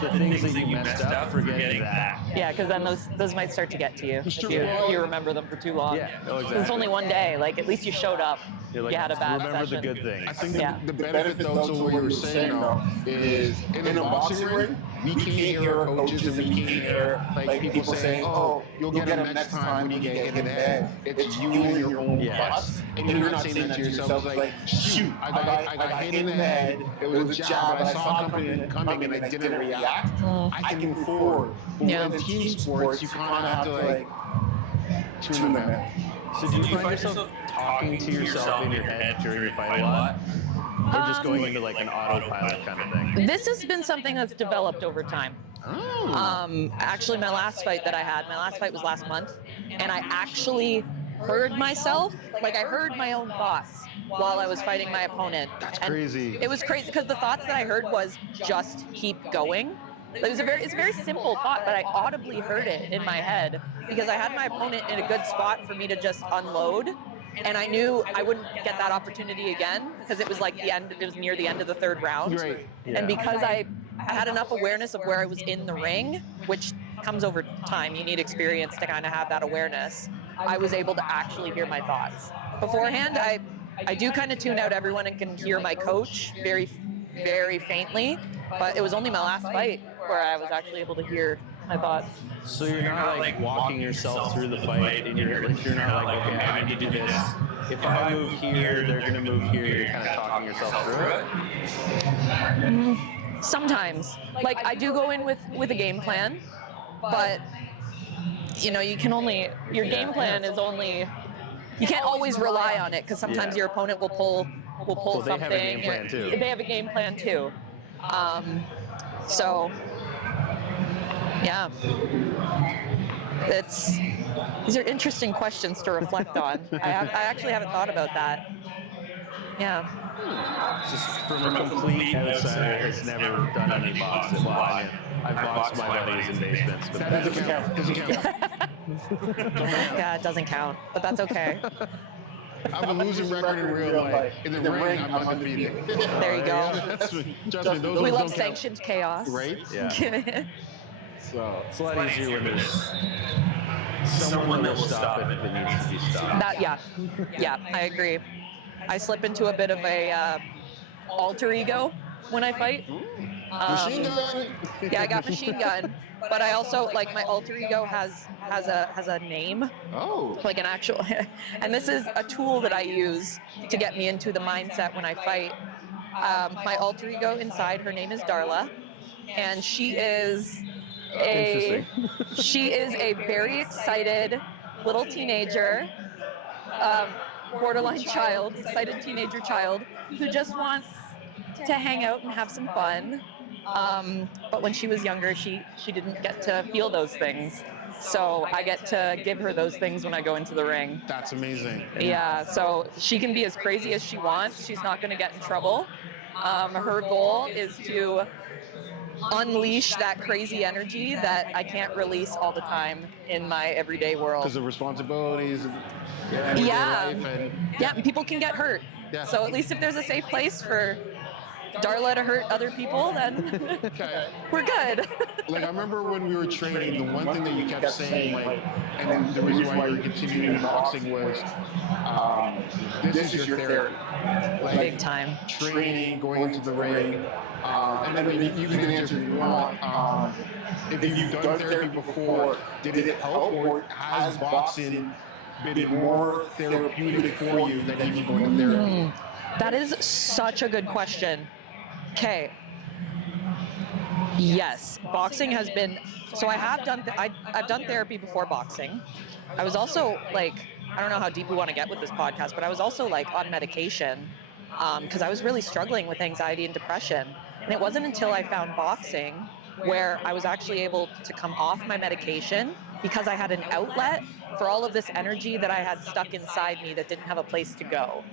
the things that you messed up, forgetting that. Yeah, because then those might start to get to you if you remember them for too long. Yeah, oh, 'Cause exactly. It's only one day. Like, at least you showed up. You're like, You had a bad remember session. the good things. I think Yeah. the benefit though to what you were saying though is in a boxing ring, we can hear our coaches and we can hear like people saying, "Oh, you'll get him next time when you get hit in the head." It's you and your own thoughts, and you're not saying that to yourself. It's like, shoot, I got hit in the head. It was a jab, but I saw it coming, and I didn't react. I can move forward. But Yeah. with team sports, you kind of have to like tune them out. So do you find yourself talking to yourself in your head during your fight a lot? Or just going into like an autopilot kind of thing? This has been something that's developed over time. Actually, my last fight was last month, and I actually heard myself, like I heard my own thoughts while I was fighting my opponent. That's And crazy. It was crazy because the thoughts that I heard was just keep going. It's a very simple thought, but I audibly heard it in my head because I had my opponent in a good spot for me to just unload. And I knew I wouldn't get that opportunity again because it was like it was near the end of the third round. Right. And because I had enough awareness of where I was in the ring, which comes over time, you need experience to kind of have that awareness, I was able to actually hear my thoughts. Beforehand, I do kind of tune out everyone and can hear my coach very, very faintly, but it was only my last fight where I was actually able to hear my thoughts. So you're not like walking yourself through the fight in your head. Like you're not like, okay, I need to do this. If I move here, they're gonna move here. You're kind of talking yourself through it. Sometimes, like I do go in with a game plan, but you know, your game plan is only, you can't always rely on it because sometimes your opponent will pull Well, they something. have a game plan too. They have a game plan too. So, yeah. These are interesting questions to reflect on. I actually haven't thought about that. Yeah. Just from a complete outsider who's never done any boxing. Well, I mean, I've boxed my buddies in basements, but That doesn't count. Yeah, it doesn't count, but that's okay. I have a losing record in real life. In the ring, I'm undefeated. There you go. Trust me, those We ones love don't count. sanctioned chaos. Right? yeah. So, It's a lot easier when there's someone that will stop it if it needs to be stopped. Yeah, I agree. I slip into a bit of a alter ego when I fight. machine gun. Yeah, I got Machine Gun, but I also, like, my alter ego has a name, Oh. like an actual, and this is a tool that I use to get me into the mindset when I fight. My alter ego inside, her name is Darla, and she is a very excited little teenager, borderline child, excited teenager child, who just wants to hang out and have some fun. But when she was younger, she didn't get to feel those things. So I get to give her those things when I go into the ring. That's amazing. Yeah, so she can be as crazy as she wants. She's not going to get in trouble. Her goal is to unleash that crazy energy that I can't release all the time in my everyday world. Because of responsibilities and everyday Yeah. life and Yeah, and people can get hurt. Yeah. So at least if there's a safe place for Darla to hurt other people, then okay. we're good. Like, I remember when we were training, the one thing that you kept saying, like, and then the reason why you were continuing boxing was, this is your therapy. Like, Big time. training, going into the ring, and then you can answer if you want. If you've done therapy before, did it help, or has boxing been more therapeutic for you than even going to therapy? That is such a good question. Okay. Yes, boxing has been. So I have done. I've done therapy before boxing. I was also like, I don't know how deep we want to get with this podcast, but I was also like on medication because I was really struggling with anxiety and depression. And it wasn't until I found boxing where I was actually able to come off my medication because I had an outlet for all of this energy that I had stuck inside me that didn't have a place to go.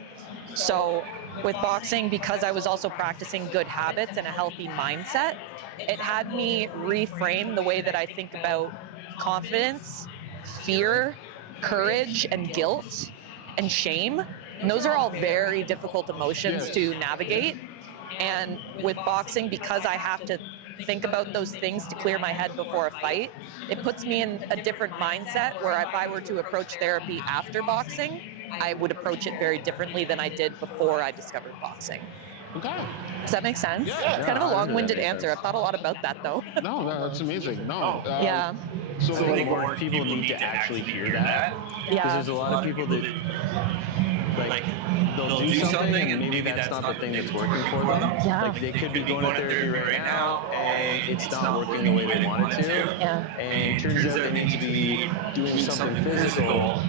So with boxing, because I was also practicing good habits and a healthy mindset, it had me reframe the way that I think about confidence, fear, courage, and guilt, and shame. And those are all very difficult emotions to navigate. And with boxing, because I have to think about those things to clear my head before a fight, it puts me in a different mindset where if I were to approach therapy after boxing, I would approach it very differently than I did before I discovered boxing. Okay. Does that make sense? Yeah. It's kind of a Yeah, long-winded that makes answer. sense. I've thought a lot about that, though. No, that's amazing. No. Yeah. So, I think more people need to actually hear that. Because Yeah. there's a lot of people that, like, they'll do something and maybe that's not the thing that's working for them. Yeah. Like, they could be going to therapy right now and it's not working the way they want it to. Yeah. And it turns out they need to be doing something physical,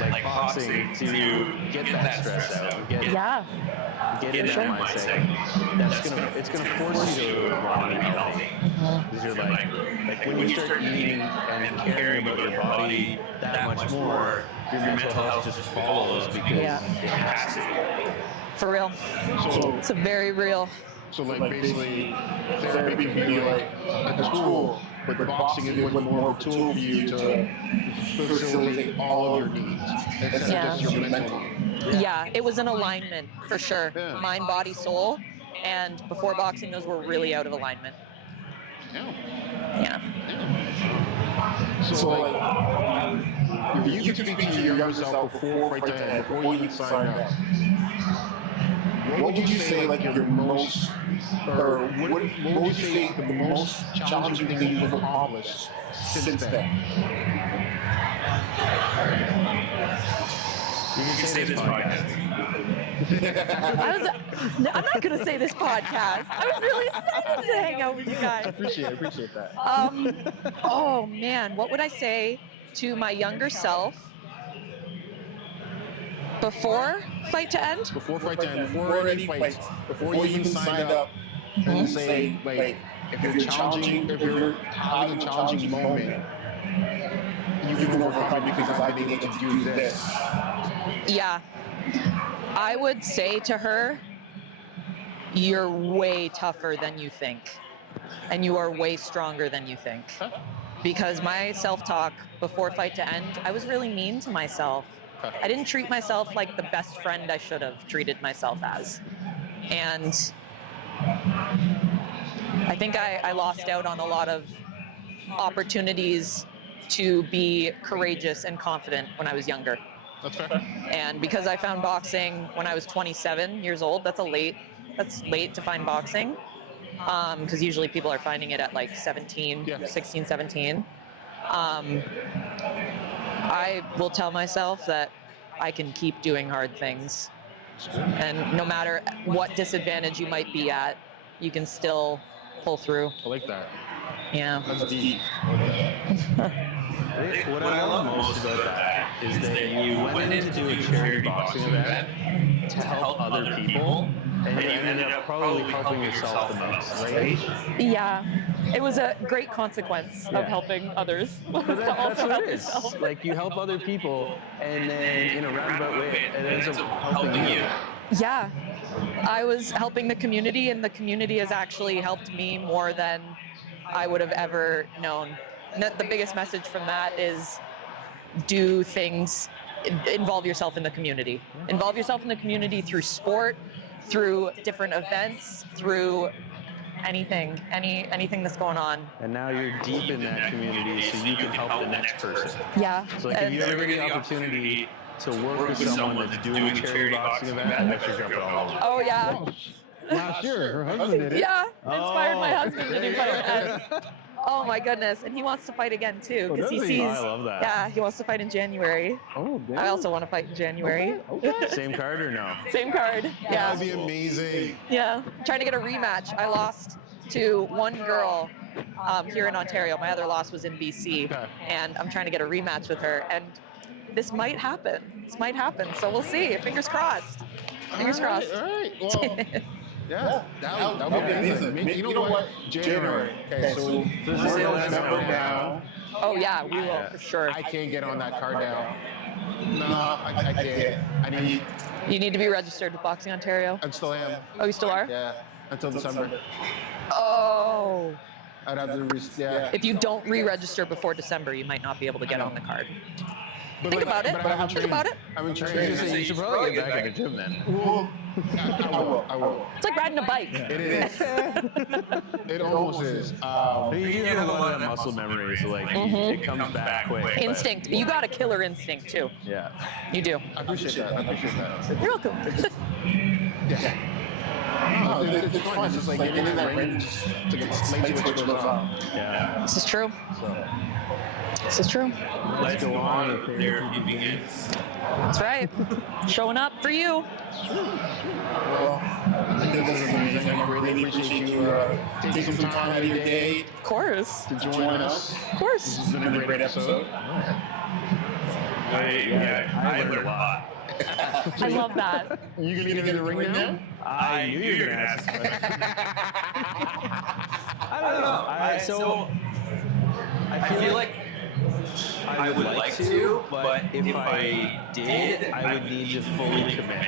like boxing, to get that stress out. And get in that mindset. It's gonna force you to want to be healthy. Because you're like when you start eating and caring about your body that much more, your mental health just follows because it has to. For real. So, It's a very real. so like basically, therapy can be like a tool, but boxing is more of a tool for you to facilitate all of your needs instead of Yeah. just your mental needs. Yeah, it was an alignment for sure. Yeah. Mind, body, soul. And before boxing, those were really out of alignment. Yeah. Yeah. So like, if you could speak to your younger self before Fight to End, before you even signed up, what would you say like your most, or what would you say the most challenging thing you've accomplished since then? You can say this podcast. I'm not going to say this podcast. I was really excited to hang out with you guys. Appreciate that. Oh, man. What would I say to my younger self before Fight to End? Before Fight to End, before any fights, before you even signed up, and say like, if you're having a challenging moment, you can overcome it because I've been able to do this. Yeah. I would say to her, you're way tougher than you think. And you are way stronger than you think. Because my self-talk before Fight to End, I was really mean to myself. I didn't treat myself like the best friend I should have treated myself as. And I think I lost out on a lot of opportunities to be courageous and confident when I was younger. That's fair. And because I found boxing when I was 27 years old, that's late to find boxing. Because usually people are finding it at like 17, 16, 17. I will tell myself that I can keep doing hard things. And no matter what disadvantage you might be at, you can still pull through. I like that. Yeah. That's deep. What I love most about that is that you went in to do a charity boxing event to help other people, and you ended up probably helping yourself the most, right? Yeah. It was a great consequence of helping others. That's what it is. Like, you help other people, and then in a roundabout way, it ends up helping you. Yeah. I was helping the community, and the community has actually helped me more than I would have ever known. And the biggest message from that is do things, involve yourself in the community. Involve yourself in the community through sport, through different events, through anything that's going on. And now you're deep in that community, so you can help the next person. Yeah. So like, if you ever get the opportunity to work with someone that's doing a charity boxing event, make sure you jump on. Oh yeah. Last year, her husband did it. Yeah. Inspired my husband to do Fight to End. Oh my goodness, and he wants to fight again too because he does sees. he? I love that. Yeah, he wants to fight in January. Oh, damn. I also want to fight in January. Same card or no? Same card. Yeah. That'd be amazing. Yeah. I'm trying to get a rematch. I lost to one girl here in Ontario. My other loss was in BC, Okay. and I'm trying to get a rematch with her. And this might happen. So we'll see. Fingers crossed. Fingers crossed. All right. Well, yeah, that would be amazing. You know what? January. Okay, so This is we're it, in let's November go. now. Oh yeah, we will for sure. I can't get on that card now. No, I can't. I need. You need to be registered with Boxing Ontario. I still am. Oh, you still are? Yeah, until December. Oh. I'd have to. Yeah. If you don't re-register before December, you might not be able to get on the card. But Think about it. but I haven't Think trained. about it. I haven't You trained. should probably get back in the gym then. Well, I will. It's like riding a bike. It is. It almost is. You have a lot of that muscle memory, so like it comes back quick. but- Instinct. You got a killer instinct too. Yeah. You do. I appreciate that. You're welcome. Yeah. No, it's fun. It's just like getting in that ring, just to get light switch goes off. Yeah. This is true. So This is true. let's go on with therapy begins. That's right. Showing up for you. Well, I think this is amazing. I really appreciate you taking some time out of your day Of course. to join us. Of course. This has been a great episode. I learned a lot. I love that. You gonna get in the ring now? I knew you were going to ask this question. I don't know. I feel like I would like to, but if I did, I would need to fully commit.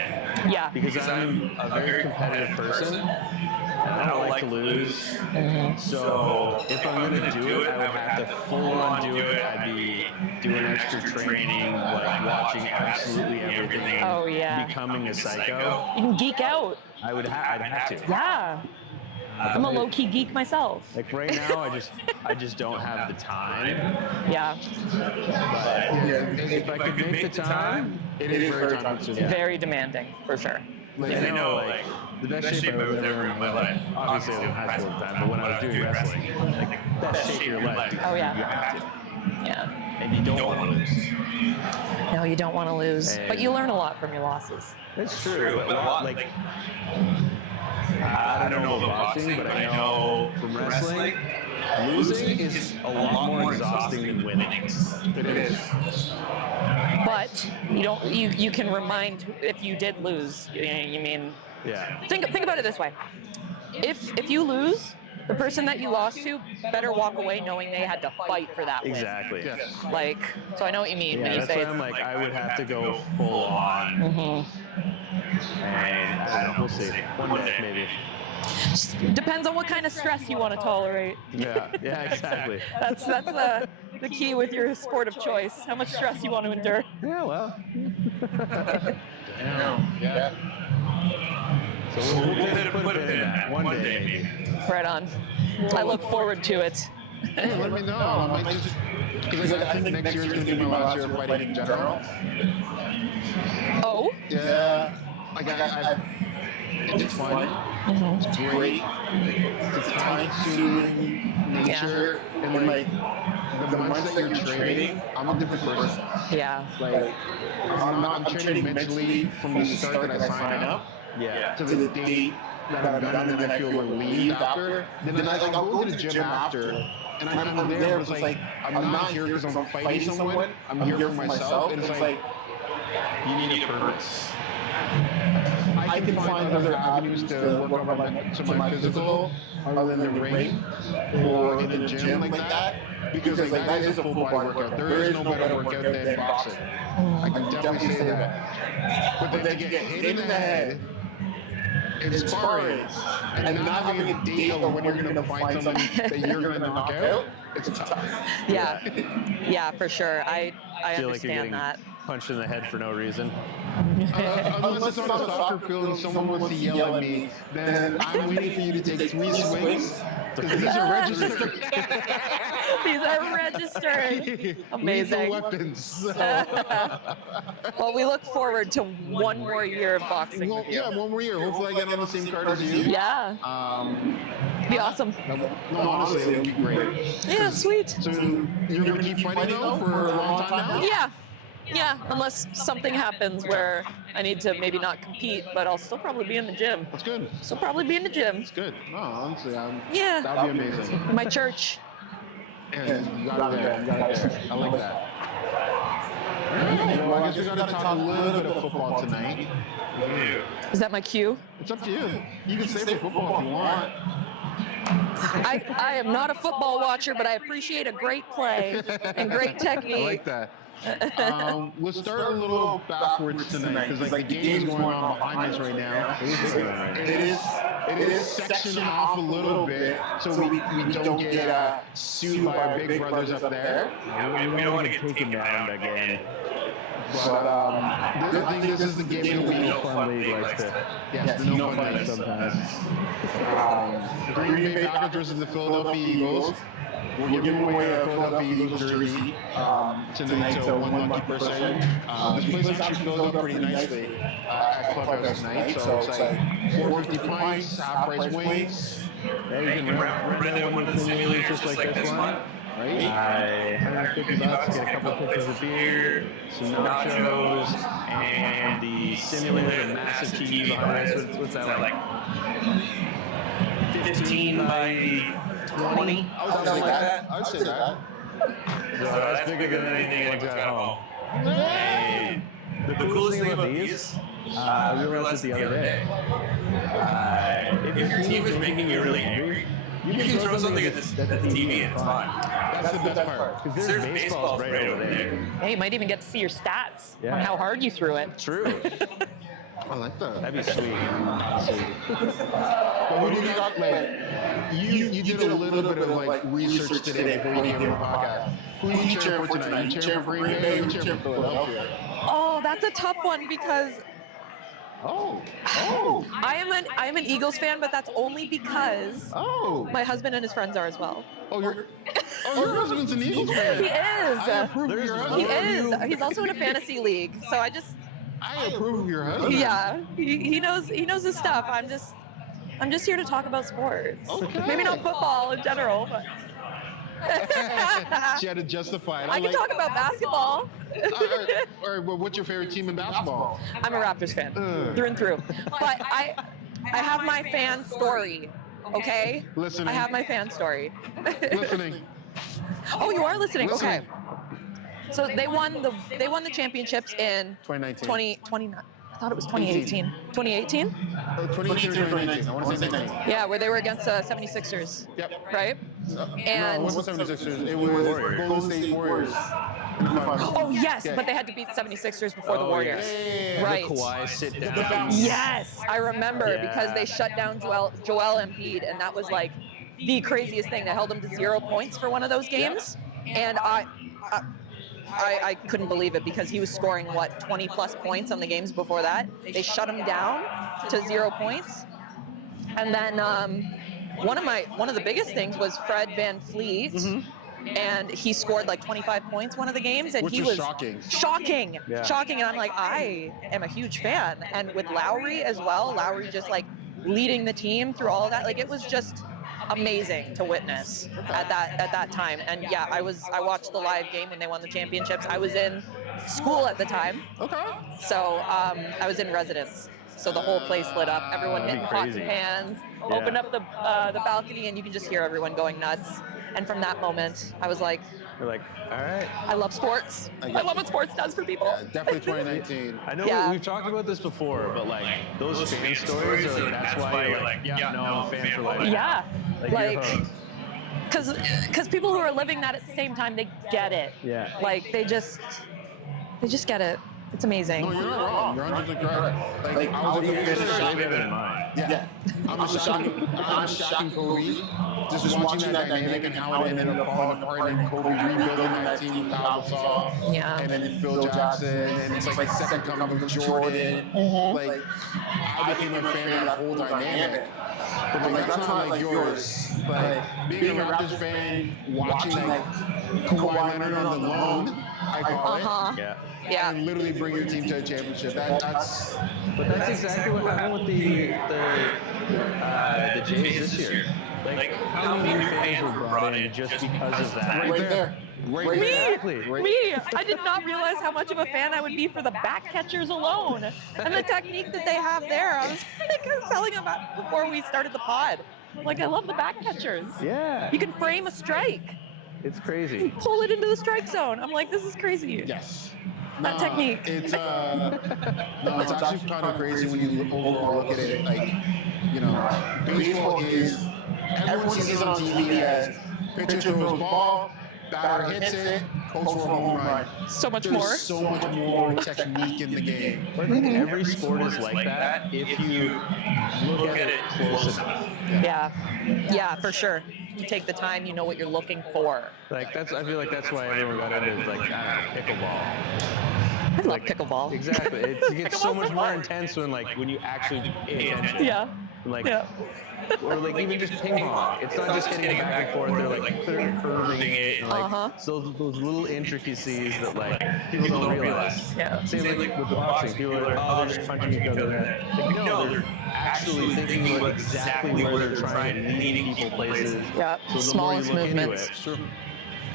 Yeah. Because I'm a very competitive person, and I don't like to lose. So if I'm going to do it, I would have to full on do it. I'd be doing extra training, like watching absolutely everything, Oh, yeah. becoming a psycho. You can geek out. I'd have to. Yeah. I'm a low-key geek myself. Like right now, I just don't have the time. Yeah. But if I could make the time, It is very time consuming. Very demanding, for sure. like, I know, like the best shape I was ever in my life. Obviously, in high school time, but when I was doing wrestling, like best shape of your life. Oh, yeah. You have to, Yeah. and you don't want to lose. No, you don't want to lose. And- But you learn a lot from your losses. It's true. A lot, like I don't know about boxing, but I know from wrestling, losing is a lot more exhausting than winning. It is. But you can remind if you did lose. You mean Yeah. think about it this way. If you lose, the person that you lost to better walk away knowing they had to fight for that win. Exactly. Yes. Like, so I know what you mean when Yeah, you that's say why I'm like, I would have to go full on. And I don't know, we'll see. One day, maybe. depends on what kind of stress you want to tolerate. Yeah, exactly. That's the key with your sport of choice. How much stress you want to endure. Yeah, well. Yeah. So we'll put a pin in that. One day, maybe. Right on. I look forward to it. Hey, let me know. I might just, because I think next year is going to be my last year of fighting in general. Oh? Yeah. Like it's fun. It's great. It's time-consuming nature, and like the months that you're training, I'm a different person. Yeah. Like I'm training mentally from the start that I sign up Yeah. to the date that I'm done, and then I feel relieved after. Then I'll go to the gym after, and I'm there. But it's like I'm not here because I'm fighting someone. I'm here for myself, and it's like You need a purpose. I can find other avenues to work on my physical, other than the ring or in the gym like that. Because like that is a full body workout. There is no better workout than boxing. I can definitely say that. But then to get hit in the head and sparring, and not having a date on when you're going to find something that you're going to knock out, it's tough. Yeah. Yeah, for sure. I Feel like you're understand getting that. punched in the head for no reason. Unless it's on a soccer field and someone wants to yell at me, then I'm waiting for you to take 3 swings, because these are registered. These are registered. Amazing. Lethal weapons. So. Well, we look forward to one more year of boxing Well, with you. yeah, one more year. Hopefully I get on the same card as you. Yeah, be awesome. No, honestly, it would be great. Yeah, sweet. So you're going to keep fighting though for a long time now? Yeah, unless something happens where I need to maybe not compete, but I'll still probably be in the gym. That's good. Still probably be in the gym. That's good. No, honestly, Yeah. that'd be amazing. My church. And you got it there. You got it there. I like that. Well, I guess we got to talk a little bit of football tonight. Is that my cue? It's up to you. You can say football if you want. I am not a football watcher, but I appreciate a great play and great technique. I like that. Let's start a little backwards tonight, because like the game's going on behind us right now. It is sectioned off a little bit, so we don't get sued by our big brothers up there. We don't want to get taken down again. But I think this is the game that we No fun league likes to. Yes, the no fun league sometimes. The Green Bay Packers versus the Philadelphia Eagles. We're giving away a Philadelphia Eagles jersey tonight to one lucky person. This place actually filled up pretty nicely at Clubhouse tonight. So it's like 450 pints, half price wings. Yeah, you can rent out one of the simulators just like this one. Right? $150, get a couple of pitchers of beer, some nachos, and the simulator, massive TV behind us. What's that like? 15 by 20? Something like that. I would say that. So that's bigger than anything anyone's at home. And the coolest thing about these, I realized it the other day. If your team is making you really angry, you can throw something at the TV and it's fine. That's the best part. Because there's baseballs right over there. Hey, you might even get to see your stats Yeah. on how hard you threw it. True. I like that. That'd be sweet. But what do you got, like, you did a little bit of like research today before you came on the podcast. Who are you cheering for tonight? You cheering for Green Bay or you cheering for Philadelphia? Oh, that's a tough one because Oh. I am an Eagles fan, but that's only because Oh. my husband and his friends are as well. Your husband's an Eagles fan. He is. I approve of your husband. He is. He's also in a fantasy league, so I approve of your husband. yeah, he knows his stuff. I'm just here to talk about sports. Okay. Maybe not football in general, but She had to justify it. I can talk about basketball. Or what's your favorite team in basketball? I'm a Raptors fan through and through, but I have my fan story. Okay. Listening. I have my fan story. Listening. Oh, you are listening. Listening. Okay. So they won the championships in 2019. 2020. I thought it was 2018. 2018? 2018 or 2019. I want to say 19. Yeah, where they were against the 76ers. Yep. Right? And No, it wasn't 76ers. It was Golden State Warriors. In the finals. oh yes, Yeah. but they had to beat the 76ers before the Oh, Warriors. Yeah. Right. Kawhi sit down. Yes, I remember Yeah. because they shut down Joel Embiid, and that was like the craziest thing. They held him to 0 points for one of those games, and I couldn't believe it because he was scoring 20 plus points on the games before that. They shut him down to 0 points, and then one of the biggest things was Fred VanVleet. And he scored like 25 points one of the games, and Which he was was shocking. Yeah. shocking. And I'm like, I am a huge fan. And with Lowry as well, Lowry just like leading the team through all of that, like it was just amazing to witness at that time. And yeah, I watched the live game when they won the championships. I was in school at the time, Okay. so I was in residence. So the whole place lit up. Everyone hitting pots and pans. Yeah. Opened up the balcony, and you can just hear everyone going nuts. And from that moment, I was like, You're like, all right. I love sports. I I, get love you. what sports does for people. Yeah, definitely 2019. I know Yeah. we've talked about this before, but like those fan stories are that's why you're like, yeah, no, I'm a fan for life. Yeah, Like, you're hooked. because people who are living that at the same time, they get it. Yeah. Like they just get it. It's amazing. No, you're not wrong. You're 100% correct. Like, I was a big Way better than mine. Yeah. I'm a shocking Kobe. Just watching that dynamic and how it ended up falling apart, and Kobe rebuilding that team with Kyle Gasol, Yeah. and then Phil Jackson, and it's like second coming of Jordan. Like, I became a fan of that whole dynamic. But like, that's not like yours. But being a Raptors fan, watching like Kawhi Leonard on the loan, I call it. Yeah. Yeah. And literally bring your team to a championship. That's But that's exactly what happened with the Jays this year. Like, how many new fans were brought in just because of that? right there. Right there. Exactly. Me, I did not realize how much of a fan I would be for the back catchers alone and the technique that they have there. I was telling him about before we started the pod. Like, I love the back catchers. Yeah. You can frame a strike, It's crazy. pull it into the strike zone. I'm like, this is crazy. Yes. That technique. It's it's actually kind of crazy when you overall look at it. Like, you know, baseball is everyone sees it on TV as pitcher throws ball, batter hits it, goes for a home run. So much There's more. so much more technique in the game. I think every sport is like that if you look at it close enough. Yeah, for sure. You take the time, you know what you're looking for. Like I feel like that's why everyone got into like I don't know, pickleball. I love pickleball. Exactly. It gets so much more intense when you actually pay attention. Yeah. Like, Yeah. or like even just ping pong. It's not just getting it back and forth. They're like curving it and like so those little intricacies that like people don't realize. Yeah. Same like with the boxing. People are like, oh, they're just punching each other. Like, no, they're actually thinking about exactly where they're trying and leading people places. Yeah. So the Smallest more you look movements. into it,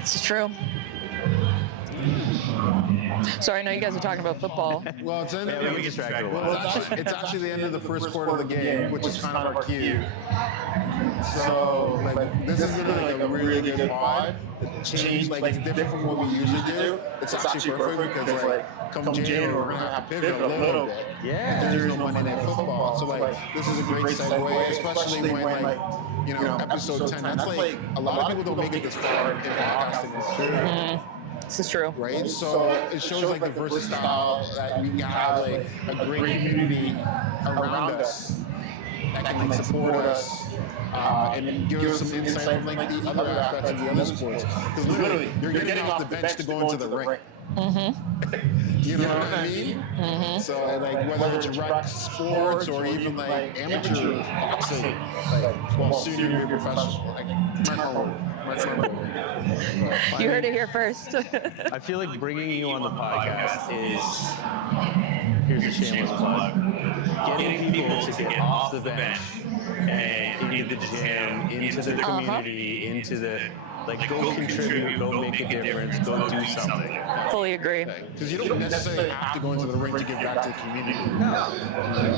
This is true. Sorry, I know you guys are talking about football. Well, it's we get distracted a lot. well, it's actually the end of the first quarter of the game, which is kind of our cue. So, like, this is really like a really good vibe. It's changed, like, it's different from what we usually do. It's actually perfect because, like, come January, we're gonna have to pivot a little bit. Yeah. There is no Monday Night Football, so like, this is a great segue, especially when, like, you know, episode 10. That's like a lot of people don't make it this far in podcasting. This is true. Right, so it shows like the versatile that we have, like a great community around us that can like support us and give us some insight on like the other aspects of the other sports. Because literally, you're getting off the bench to go into the ring. You know what I mean? So like whether it's rec sports or even like amateur boxing, like well soon you're a professional. Like You heard it here first. I feel like bringing you on the podcast is, here's a shameless plug, getting people to get off the bench and into the gym, into the community, into the, like, go contribute, go make a difference, go do something. Fully agree. Because you don't necessarily have to go into the ring to give back to the community.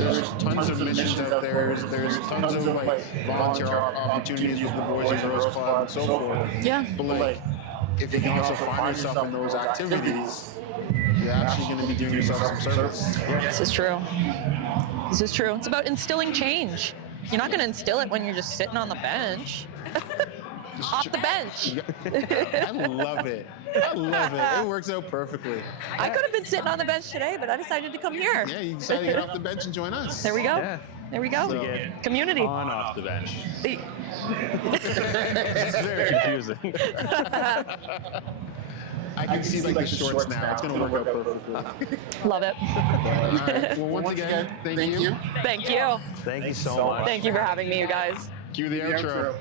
There's tons of missions out there. There's tons of like volunteer opportunities with the Boys and Girls Club and so forth. Yeah. But like, if you can also find yourself in those activities, you're actually going to be doing yourself some service. This is true. This is true. It's about instilling change. You're not going to instill it when you're just sitting on the bench. Off the bench. I love it. I love it. It works out perfectly. I could have been sitting on the bench today, but I decided to come here. Yeah, you decided to get off the bench and join us. There we go. Yeah. There we go. To get Community. on off the bench. The- It's very confusing. I can see like the shorts now. It's going to work out perfectly. Love it. All right. Well, once again, thank you. Thank you. Thank you so much. Thank you for having me, you guys. Cue the outro.